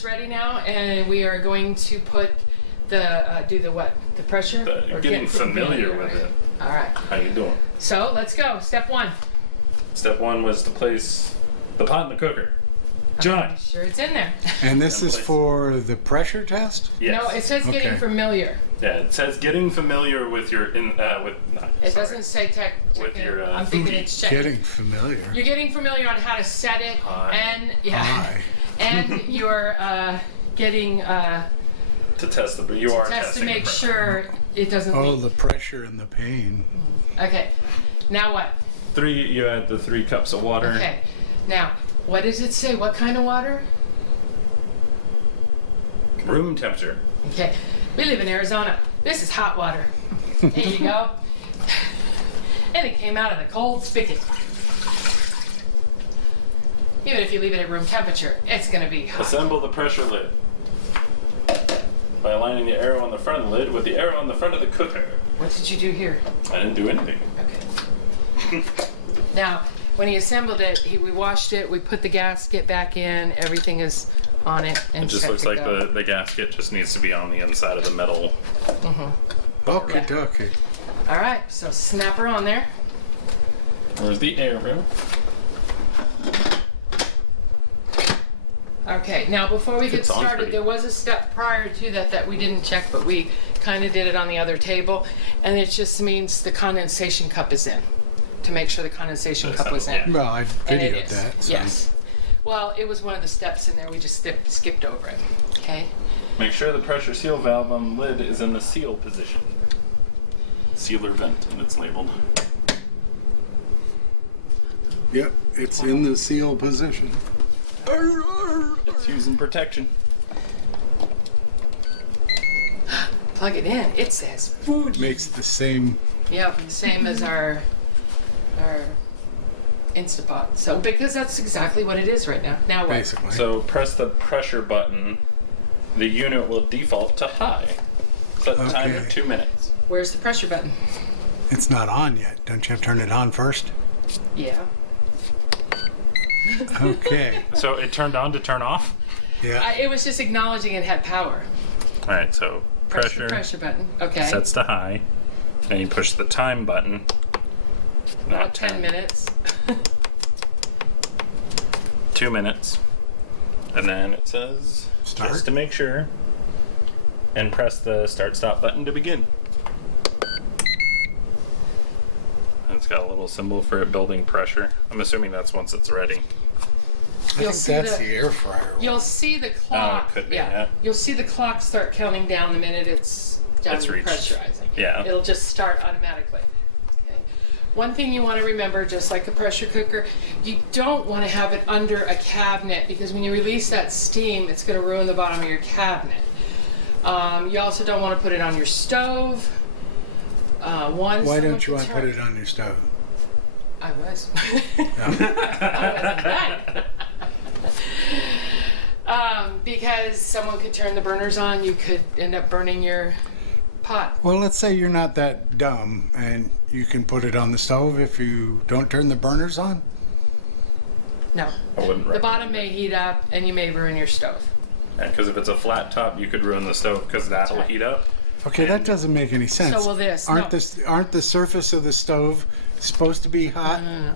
is ready now, and we are going to put the do the what? The pressure? Or getting familiar with it. All right. How you doing? So let's go. Step one. Step one was to place the pot in the cooker. John. Sure, it's in there. And this is for the pressure test? Yes. No, it says getting familiar. Yeah, it says getting familiar with your It doesn't say tech. With your, I'm thinking foodie. it's checking. Getting familiar. You're getting familiar on how to set it, Hi. and Hi. and you're getting to test the test to make sure it doesn't Oh, leak. the pressure and the pain. Okay, now what? You add the 3 cups of water. Okay, now what does it say? What kind of water? Room temperature. Okay, we live in Arizona. This is hot water. There you go. And it came out of the cold spigot. Even if you leave it at room temperature, it's going to be hot. Assemble the pressure lid by aligning the arrow on the front of the lid with the arrow on the front of the cooker. What did you do here? I didn't do anything. Okay. Now, when he assembled it, we washed it, we put the gasket back in, everything is on it and It just set looks to like go. the gasket just needs to be on the inside of the metal. Okie dokie. All right, so snap her on there. Where's the arrow? Okay, now before we get It's on started, pretty. there was a step prior to that we didn't check, but we kind of did it on the other table, and it just means the condensation cup is in, to make sure the condensation cup was in. Yeah. Well, I And it videoed is. that. So. Yes. Well, it was one of the steps in there. We just skipped over it. Okay. Make sure the pressure seal valve on the lid is in the seal position. Seal or vent, and it's labeled. Yep, it's in the seal position. It's using protection. Plug it in. It says food. Makes the same. Yep, same as our Instapot. So because that's exactly what it is right now. Now what? Basically. So press the pressure button. The unit will default to high. Set the timer Okay. 2 minutes. Where's the pressure button? It's not on yet. Don't you have to turn it on first? Yeah. Okay. So it turned on to turn off? Yeah. It was just acknowledging it had power. All right, so Press the pressure button. Okay. sets to high. Then you push the time button. About 10 minutes. 2 minutes. And then it says, Start. just to make sure, and press the start-stop button to begin. And it's got a little symbol for it building pressure. I'm assuming that's once it's ready. I think that's the air fryer. You'll see the clock. could be, yeah. You'll see the clock start counting down the minute it's done It's reached. pressurizing. Yeah. It'll just start automatically. Okay. One thing you want to remember, just like a pressure cooker, you don't want to have it under a cabinet because when you release that steam, it's going to ruin the bottom of your cabinet. You also don't want to put it on your stove. Why don't you want to put it on your stove? I was. No. Because someone could turn the burners on, you could end up burning your pot. Well, let's say you're not that dumb and you can put it on the stove if you don't turn the burners on. No. I wouldn't The recommend bottom may heat up and you may ruin your stove. Because if it's a flat top, you could ruin the stove because that'll right. heat up. Okay, that doesn't make any sense. So will this. Aren't No. aren't the surface of the stove supposed to be hot? No.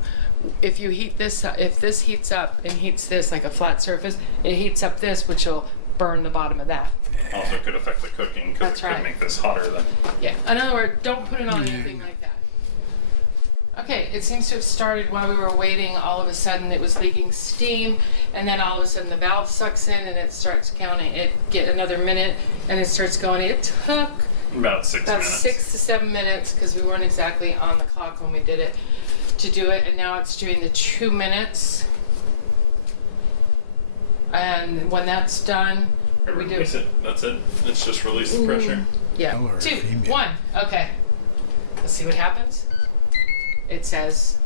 If you heat this, if this heats up and heats this like a flat surface, it heats up this, which will burn the bottom of that. Also could affect the cooking because That's it could right. make this hotter than. Yeah. In other words, don't put it on anything like that. Okay, it seems to have started while we were waiting. All of a sudden it was leaking steam, and then all of a sudden the valve sucks in and it starts counting. It get another minute and it starts going. It took About 6 about minutes. 6 to 7 minutes because we weren't exactly on the clock when we did it to do it, and now it's doing the 2 minutes. And when that's done, we do. Release it. That's it. It's just release the pressure. Yeah. Male or 2, female? 1. Okay. Let's see what happens. It says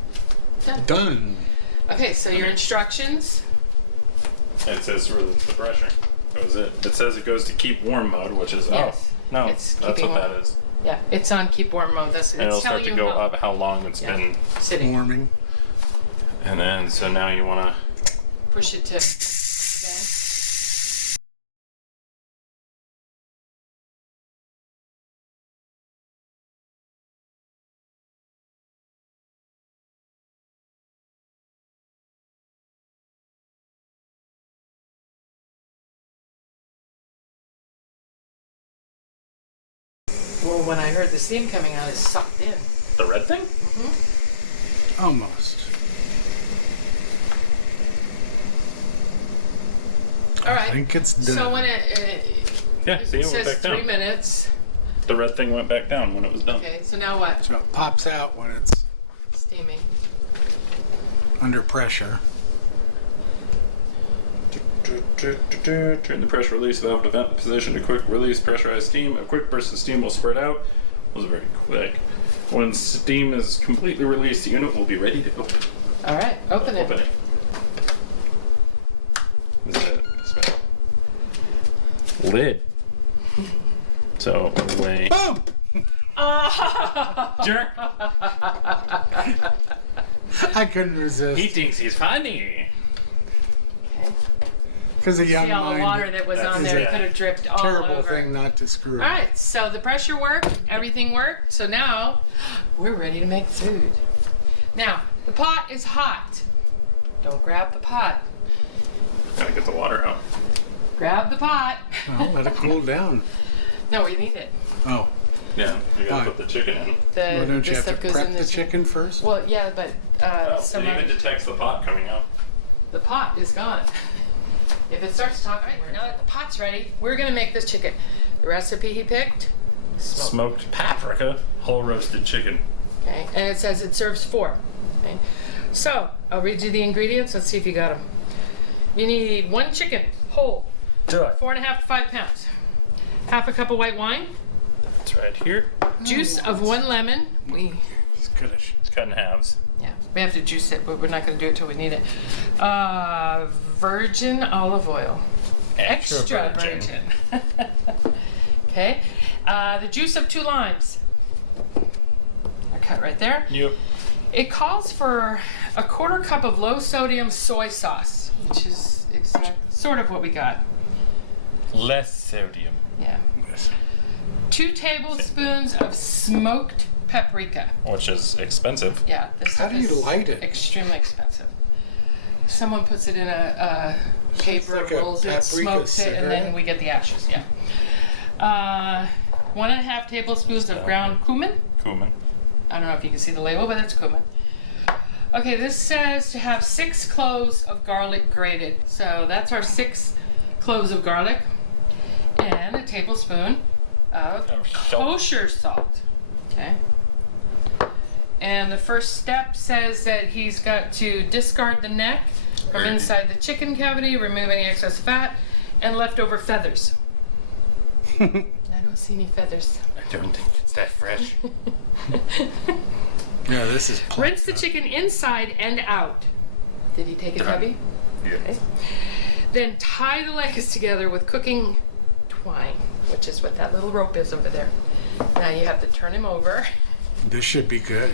done. Done. Okay, so your instructions. It says release the pressure. That was it. It says it goes to keep warm mode, which is Yes. no, It's that's keeping what warm. that is. Yeah, it's on keep warm mode. That's And it's it'll telling start to you go how up how long it's been, sitting. Warming. and then so now you want to Push it to Well, when I heard the steam coming out, it sucked in. The red thing? Almost. All right. I think it's done. So when Yeah, see, it went says back 3 down. minutes. The red thing went back down when it was done. Okay, so now what? So it pops out when it's Steaming. under pressure. Turn the pressure release valve to vent the position to quick release pressurized steam. A quick burst of steam will spread out. It was very quick. When steam is completely released, the unit will be ready to open. All right, open it. Open it. Is it lid? So away. Boom! Jerk. I couldn't resist. He thinks he's funny. Okay. Because a young See all the mind, water that was on there yeah. could have dripped all terrible over. thing not to screw. All right, so the pressure worked, everything worked. So now we're ready to make food. Now, the pot is hot. Don't grab the pot. Gotta get the water out. Grab the pot. Well, let it cool down. No, we need it. Oh, Yeah, you gotta Fine. put the chicken in. well, don't you this have to stuff goes prep in the this. chicken first? Well, yeah, but Oh, some it even other- detects the pot coming out. the pot is gone. If it starts talking, now that the pot's ready, we're gonna make this chicken. The recipe he picked, Smoked paprika, whole roasted chicken. okay, and it says it serves 4. Okay, so I'll read you the ingredients. Let's see if you got them. You need 1 chicken, whole, Do it. 4.5 to 5 pounds. Half a cup of white wine, It's right here. juice of 1 lemon. It's goodish. It's cut in halves. Yeah, we have to juice it, but we're not going to do it till we need it. Virgin olive oil. Extra virgin. Okay. The juice of 2 limes. They're cut right there. Yep. It calls for a 1/4 cup of low sodium soy sauce, which is sort of what we got. Less sodium. Yeah. 2 tablespoons of smoked paprika. Which is expensive. Yeah, this How stuff do you is light it? extremely expensive. Someone puts it in a paper, like a rolls it, paprika smokes it, and then cigarette. we get the ashes. Yeah. 1.5 tablespoons of ground cumin. Cumin. I don't know if you can see the label, but that's cumin. Okay, this says to have 6 cloves of garlic grated. So that's our 6 cloves of garlic and a tablespoon of kosher salt. Okay. And the first step says that he's got to discard the neck from Right. inside the chicken cavity, remove any excess fat and leftover feathers. I don't see any feathers. I don't think it's that fresh. Yeah, this is Rinse the chicken inside and out. Did he take a tubby? Yeah. Okay. Then tie the legs together with cooking twine, which is what that little rope is over there. Now you have to turn him over. This should be good.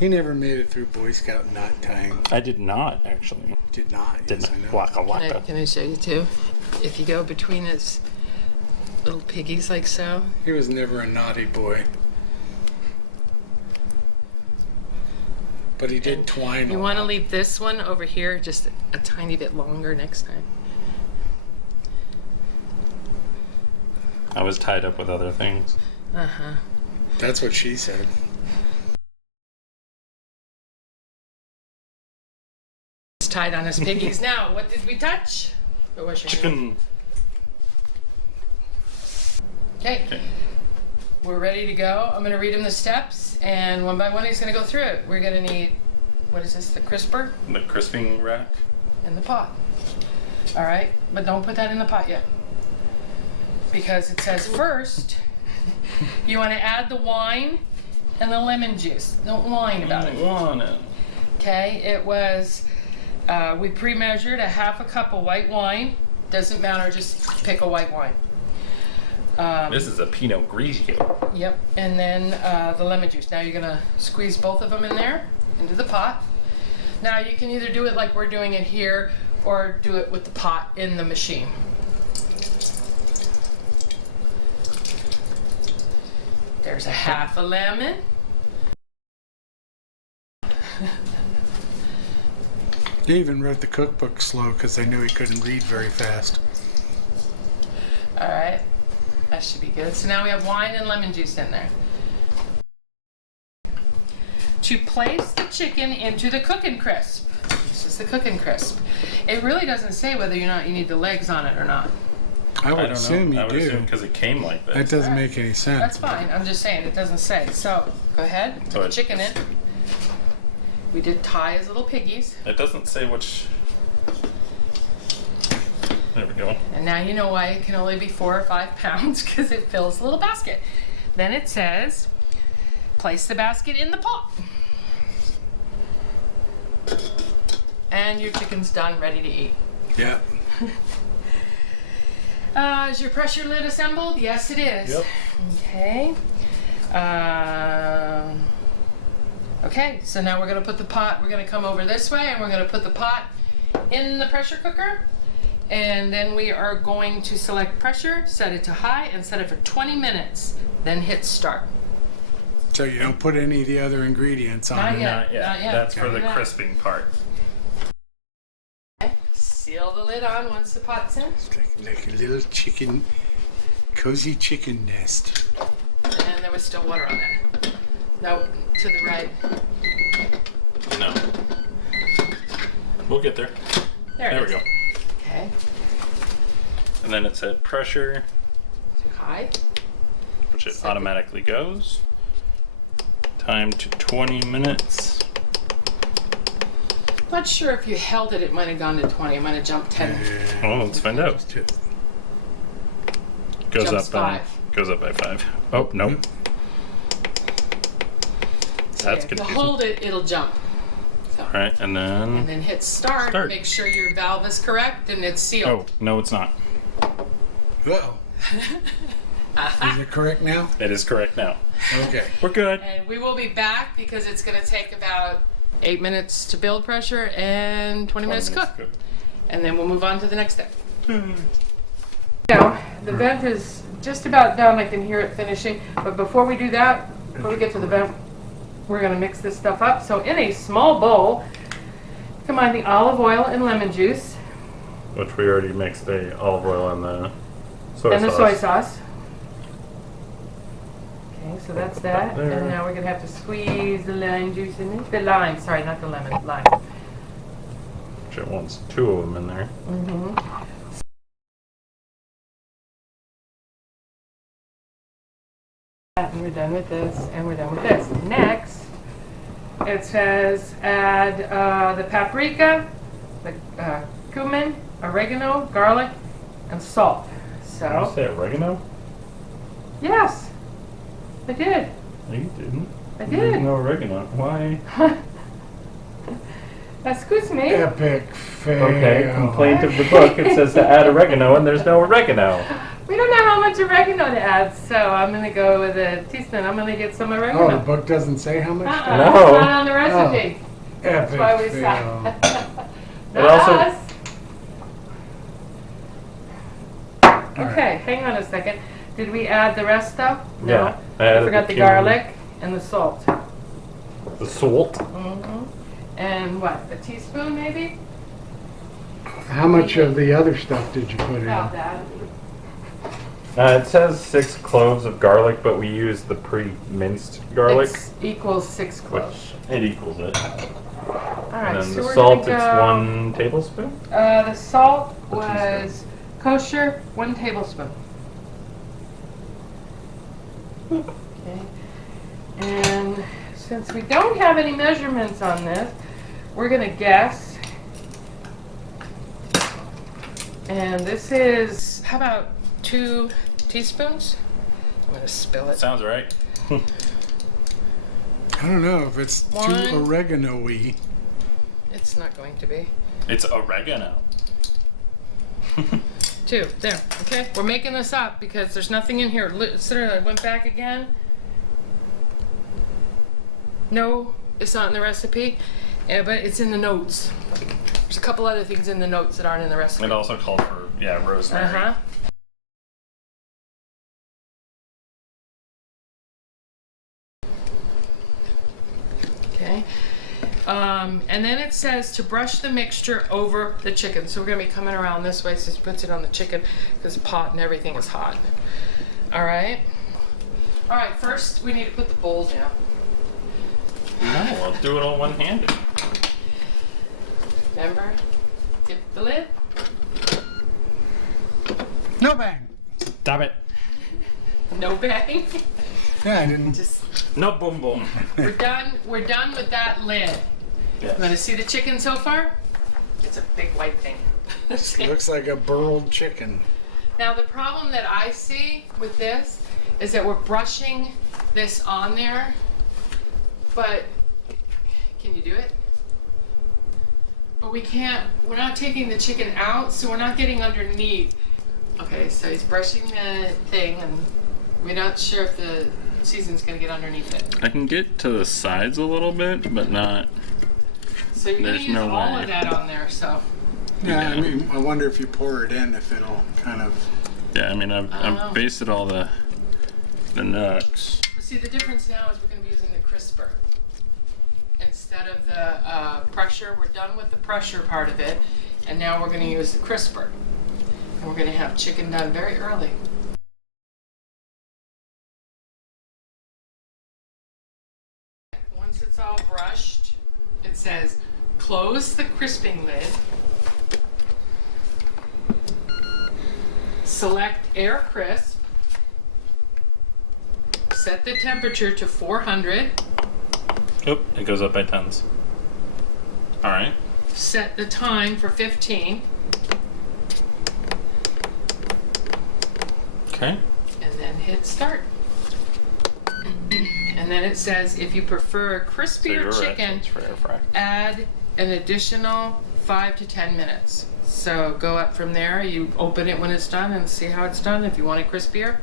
He never made it through Boy Scout knot tying. I did not, actually. Did not. Didn't. Yes, I know. Waka waka. Can I show you too? If you go between his little piggies like so. He was never a naughty boy. But he did twine You a want to lot. leave this one over here just a tiny bit longer next time. I was tied up with other things. Uh-huh. That's what she said. It's tied on his piggies. Now, what did we touch? What was your Chicken. Okay. Okay. We're ready to go. I'm going to read him the steps, and one by one he's going to go through it. We're going to need, what is this, the crisper The crisping rack. and the pot. All right, but don't put that in the pot yet. Because it says first, you want to add the wine and the lemon juice. Don't whine about it. Want it. Okay, it was, we pre-measured a 1/2 cup of white wine. Doesn't matter, just pick a white wine. This is a Pinot Grigio. Yep, and then the lemon juice. Now you're gonna squeeze both of them in there, into the pot. Now you can either do it like we're doing it here, or do it with the pot in the machine. There's a half a lemon. They even wrote the cookbook slow because they knew he couldn't read very fast. All right, that should be good. So now we have wine and lemon juice in there. To place the chicken into the cooking crisp. This is the cooking crisp. It really doesn't say whether or not you need the legs on it or not. I would don't assume know. you I would do. assume because it came like this. That doesn't make any sense. That's fine. I'm just saying it doesn't say. So go ahead, put the chicken in. We did tie as little piggies. It doesn't say which. There we go. And now you know why it can only be 4 or 5 pounds, because it fills the little basket. Then it says, place the basket in the pot. And your chicken's done, ready to eat. Yeah. Is your pressure lid assembled? Yes, it is. Yep. Okay. Okay, so now we're gonna put the pot, we're gonna come over this way and we're gonna put the pot in the pressure cooker. And then we are going to select pressure, set it to high, and set it for 20 minutes. Then hit start. So you don't put any of the other ingredients on Not it. yet. Not yet. Not yet. That's for the Not. crisping part. Okay. Seal the lid on once the pot's in. It's like a little chicken, cozy chicken nest. And there was still water on there. No, to the right. No. We'll get there. There we is. go. Okay. And then it said pressure, Too high. which it Second. automatically goes. Time to 20 minutes. Not sure if you held it, it might have gone to 20. It might have jumped 10. Well, let's find out. Goes Jumps up by 5. goes up by 5. Oh nope. That's If you confusing. hold it, it'll jump. So. All right, and And then. then hit start. Start. Make sure your valve is correct and it's sealed. Oh no, it's not. Uh-oh. Is it correct now? It is correct now. Okay. We're good. And we will be back because it's going to take about 8 minutes to build pressure and 20 minutes to cook. And then we'll move on to the next step. Now, the vent is just about done. I can hear it finishing. But before we do that, before we get to the vent, we're going to mix this stuff up. So in a small bowl, combine the olive oil and lemon juice Which we already mixed the olive oil and the soy and sauce. the soy sauce. Okay, so that's that. There. And now we're going to have to squeeze the lime juice in it. The lime, sorry, not the lemon, lime. Which it wants 2 of them in there. Mm-hmm. And we're done with this, and we're done with this. Next, it says add the paprika, the cumin, oregano, garlic, and salt. Did you So, say oregano? yes, I did. No, you didn't. I There's did. no oregano. Why? Excuse me. Epic fail. Okay, complaint of the book. It says to add oregano, and there's no oregano. We don't know how much oregano to add, so I'm going to go with a teaspoon. I'm going to get some oregano. Oh, the book doesn't say how much? Uh-uh, No. it's not on the recipe. Epic That's why we fail. saw. It also- Us. Okay, hang on a second. Did we add the rest stuff? No. Yeah, I added forgot the the cumin. garlic and the salt. The salt. Mm-hmm. And what, a teaspoon maybe? How much of the other stuff did you put in? About that. It says 6 cloves of garlic, but we use the pre-minced garlic, Equals 6 cloves. which it equals it. All And right, then so the we're salt, gonna it's go, 1 tablespoon. The salt A was kosher, 1 tablespoon. Okay. And since we don't have any measurements on this, we're going to guess. And this is, how about 2 teaspoons? I'm going to spill it. Sounds right. I don't know if it's too 1. oregano-y. It's not going to be. It's oregano. 2 too. There, okay? We're making this up because there's nothing in here. I went back again. No, it's not in the recipe, but it's in the notes. There's a couple other things in the notes that aren't in the recipe. It also called for, yeah, rosemary. Uh-huh. Okay. And then it says to brush the mixture over the chicken. So we're gonna be coming around this way, so it puts it on the chicken because the pot and everything is hot. All right. All right, first we need to put the bowl down. No, I'll do it all one-handed. Remember? Dip the lid. No bang. Stop it. No bang. Yeah, I didn't. Just No boom boom. we're done with that lid. Yes. You wanna see the chicken so far? It's a big white thing. It looks like a burled chicken. Now the problem that I see with this is that we're brushing this on there, but can you do it? But we can't, we're not taking the chicken out, so we're not getting underneath. Okay, so he's brushing the thing and we're not sure if the season's gonna get underneath it. I can get to the sides a little bit, but not. So you're gonna There's use no all way. of that on there, so. Yeah, I mean, I wonder if you pour it in, if it'll kind of. Yeah, I mean, I've basted all the nuts. But see, the difference now is we're gonna be using the crisper. Instead of the pressure, we're done with the pressure part of it, and now we're gonna use the crisper. And we're gonna have chicken done very early. Once it's all brushed, it says, close the crisping lid. Select air crisp. Set the temperature to 400. Oh, it goes up by tons. All right. Set the time for 15. Okay. And then hit start. And then it says if you prefer a crispier chicken, for air fry. add an additional 5 to 10 minutes. So go up from there, you open it when it's done and see how it's done. If you want it crispier,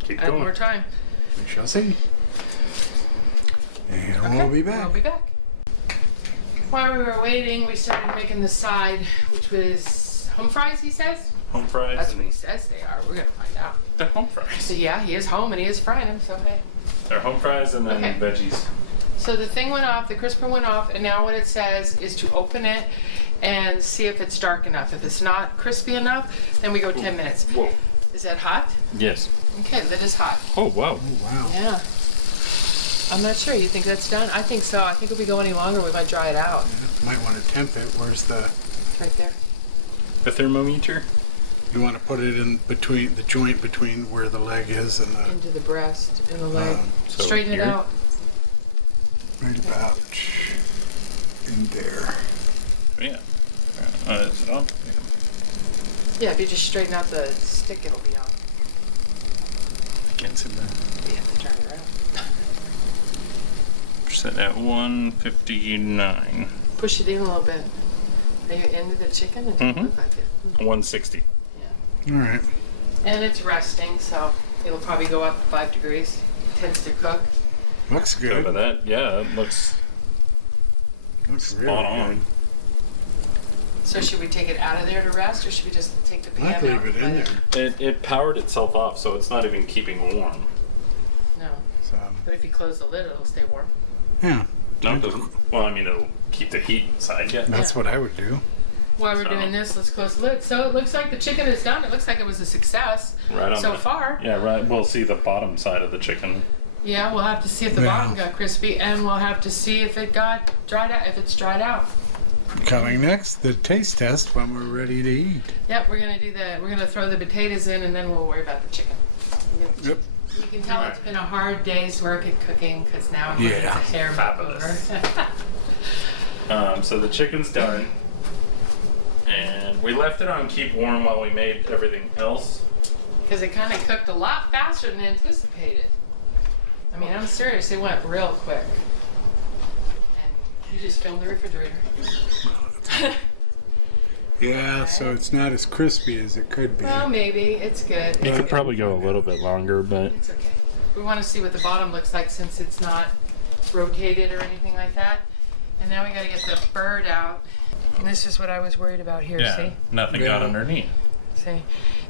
Keep add going. more time. We shall see. And Okay, we'll be back. We'll be back. While we were waiting, we started making the side, which was home fries, he says? Home fries. That's what and he says they are. We're gonna find out. they're home fries. So yeah, he is home and he is frying them, so hey. They're home fries and then Okay. veggies. So the thing went off, the crisper went off, and now what it says is to open it and see if it's dark enough. If it's not crispy enough, then we go 10 minutes. Whoa. Is that hot? Yes. Okay, lid is hot. Oh wow. Oh, wow. Yeah. I'm not sure. You think that's done? I think so. I think if we go any longer, we might dry it out. Might want to temp it. Where's the. Right there. The thermometer. You want to put it in between the joint between where the leg is and the. Into the breast and the leg. So Straighten it here? out. Right about in there. Yeah. Is it on? Yeah, if you just straighten out the stick, it'll be on. Can't see that. You have to turn it around. Set at 159. Push it in a little bit. Are you into the chicken? It doesn't look like it. 160. Yeah. All right. And it's resting, so it'll probably go up 5 degrees. It tends to cook. Looks So by good. that, yeah, it looks Looks really spot on. good. So should we take it out of there to rest, or should we just take the pan I'd out? leave it and in let there. It powered itself off, so it's not even keeping warm. No, So, but if you close the lid, it'll stay warm. yeah. No, it doesn't. Well, I mean, it'll keep the heat inside. Yeah. That's what I would do. While we're So- doing this, let's close the lid. So it looks like the chicken is done. It looks like it was a success Right on so the- far. Yeah, right. We'll see the bottom side of the chicken. Yeah, we'll have to see if the Yeah. bottom got crispy, and we'll have to see if it got dried out. If it's dried out. Coming next, the taste test when we're ready to eat. Yep, we're gonna do that. We're gonna throw the potatoes in, and then we'll worry about the chicken. Yep. You can tell it's been a hard day's work at cooking because now Yeah. it's a hair Fabulous. makeover. So the chicken's done, and we left it on keep warm while we made everything else. Because it kind of cooked a lot faster than anticipated. I mean, I'm serious. It went real quick. And you just filmed the refrigerator. Yeah, so it's not as crispy as it could be. Well, maybe. It's good. You could probably go a little bit longer, but It's okay. We want to see what the bottom looks like since it's not rotated or anything like that. And now we got to get the bird out. And this is what I was worried about here, see? nothing Yeah. got underneath. See?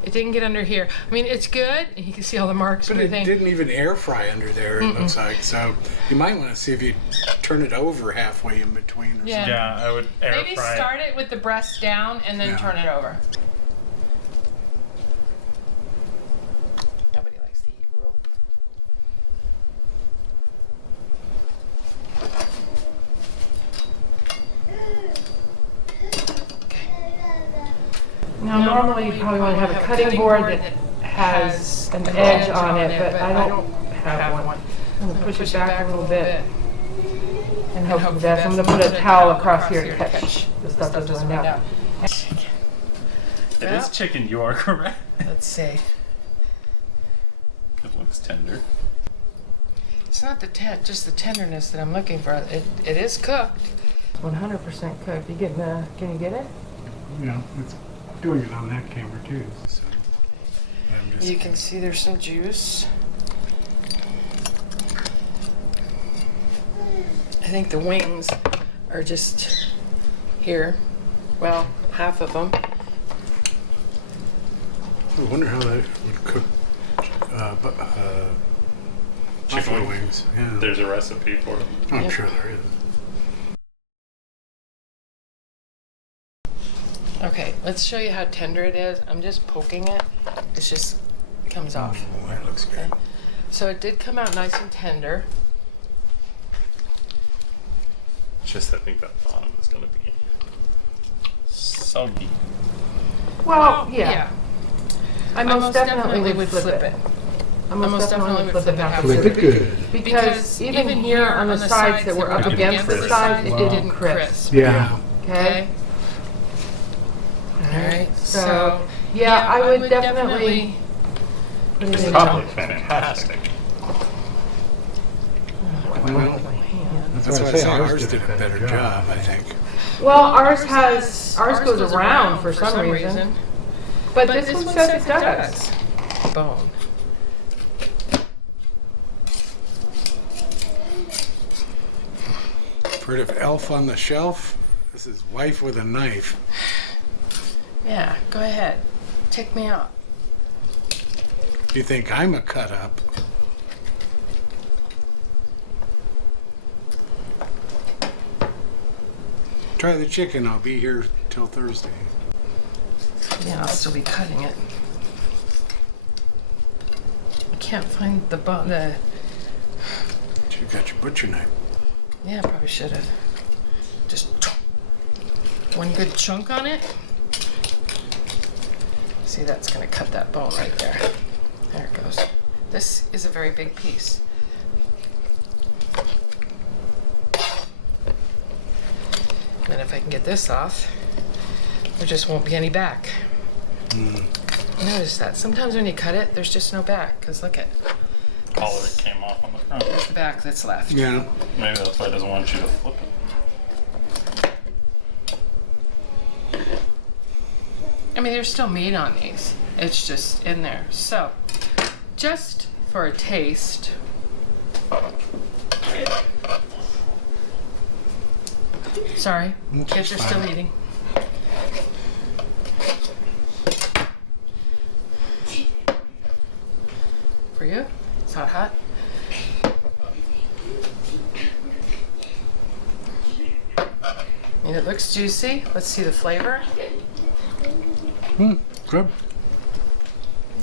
It didn't get under here. I mean, it's good. You can see all the marks But and it everything. didn't even air fry under there, it looks like. So you might want to see if you turn it over halfway in between or Yeah. Yeah, I would air Maybe fry start it with the breast down and then Yeah. turn it over. Nobody likes to eat rope. Now, normally you probably want to have a cutting board that has an edge on it, but I don't have one. I'm going to push it back a little bit and hope for the best. I'm going to put a towel across here to catch the stuff that's going down. It is chicken, you are correct. Let's see. It looks tender. It's not the just the tenderness that I'm looking for. It is cooked. 100% cooked. Can you get it? Yeah, it's doing it on that camera too. So I'm just You can see there's some juice. I think the wings are just here. Well, half of them. I wonder how that would cook Chicken buffalo wings. wings. Yeah, There's a recipe for it. I'm sure there is. Okay, let's show you how tender it is. I'm just poking it. It just comes off. Oh, that looks good. Okay. So it did come out nice and tender. Just I think that bottom is gonna be soggy. Well, yeah. I most definitely would flip it. I most definitely would flip it half Flip it good. because even here on the sides that were up against the sides, it didn't crisp. Yeah. Okay? Alright, so, yeah, I would definitely put it It's in. probably fantastic. That's why I say ours did a better job, I think. Well, ours goes around for some reason. But this one says it does. Bone. Heard of Elf on the Shelf? This is Wife with a Knife. Yeah, go ahead. Take me out. You think I'm a cut up? Try the chicken. I'll be here till Thursday. Yeah, I'll still be cutting it. I can't find the bone. You got your butcher knife. Yeah, I probably should have. Just one good chunk on it. See, that's gonna cut that bone right there. There it goes. This is a very big piece. And if I can get this off, there just won't be any back. Notice that. Sometimes when you cut it, there's just no back. Because look at, All of it came off on the front. there's the back that's left. Yeah. Maybe that's why it doesn't want you to flip it. I mean, there's still meat on these. It's just in there. So, just for a taste. Sorry, kids are still eating. For you? It's not hot. I mean, it looks juicy. Let's see the flavor. Good.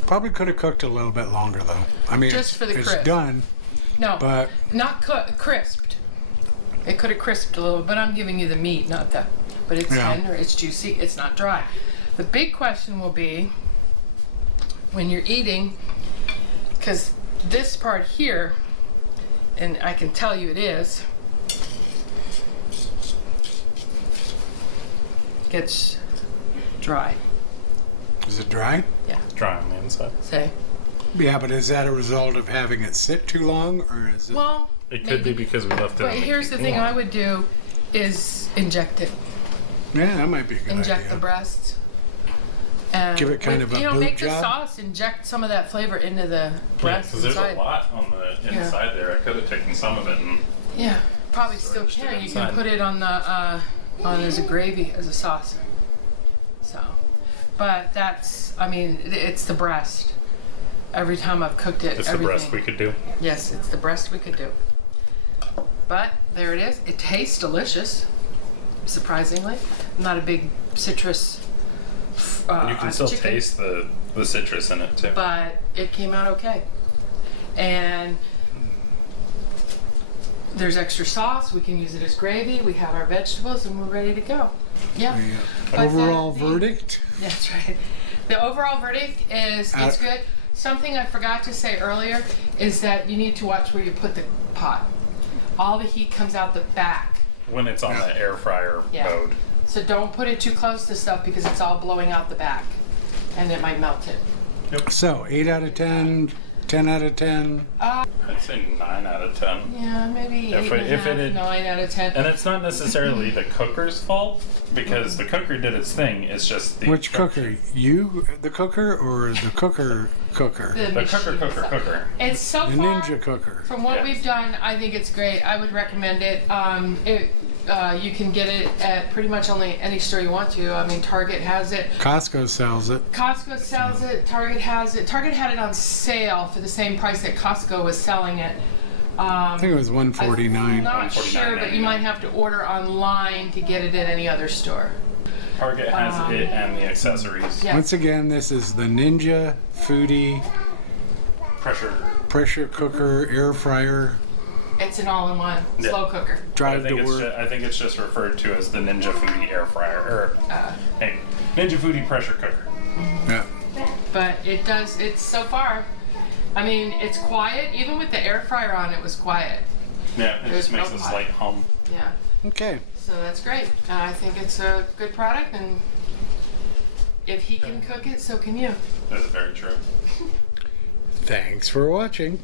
Probably could have cooked a little bit longer though. I mean, Just for the it's crisp. done, No, but not crisped. It could have crisped a little, but I'm giving you the meat, not the. But it's Yeah. tender, it's juicy, it's not dry. The big question will be when you're eating, because this part here, and I can tell you it is, gets dry. is it dry? Yeah. Dry on the inside. Say. Yeah, but is that a result of having it sit too long, or is it? Well, It could be because we left it. but on the here's the heat thing warm. I would do is inject it. Yeah, that might be a good Inject idea. the breasts. And Give it kind of a boob make job. the sauce, inject some of that flavor into the breast because there's inside. a lot on the inside there. I could have taken some of it and Yeah, probably still Just can. You inside. can put it on the as a gravy, as a sauce. So, but that's, I mean, it's the breast. Every time I've cooked it, it's the breast we could do. Yes, it's the breast we could do. But there it is. It tastes delicious, surprisingly. I'm not a big citrus. You can still chicken, taste the citrus in it too. but it came out okay. And there's extra sauce. We can use it as gravy. We have our vegetables, and we're ready to go. Yeah. But Overall the- verdict? That's right. The overall verdict is it's good. Something I forgot to say earlier is that you need to watch where you put the pot. All the heat comes out the back. When it's on the air fryer mode. So don't put it too close to stuff because it's all blowing out the back and it might melt it. So, 8 out of 10, 10 out of 10. I'd say 9 out of 10. Yeah, maybe If 8.5, 9 out of 10. And it's not necessarily the cooker's fault because the cooker did its thing. It's just the Which cooker? You, the cooker, or the cooker? The cooker. It's so The far, Ninja cooker. from what Yes. we've done, I think it's great. I would recommend it. You can get it at pretty much only any store you want to. I mean, Target has it. Costco sells it. Costco sells it. Target has it. Target had it on sale for the same price that Costco was selling it. I think it was I'm $149. not sure, but you might have to order online to get it at any other store. Target has it and the accessories. Yeah. Once again, this is the Ninja Foodi Pressure Cooker Air Fryer. It's an all-in-one slow cooker. I Drive think to it's work. I think it's just referred to as the Ninja Foodi air fryer or Ninja Foodi pressure cooker. Yeah. But it does. It's so far. I mean, it's quiet. Even with the air fryer on, it was quiet. Yeah, it There's just makes no a pie. slight hum. Yeah. Okay. So that's great. I think it's a good product, and if he can cook it, so can you. That's very true. Thanks for watching.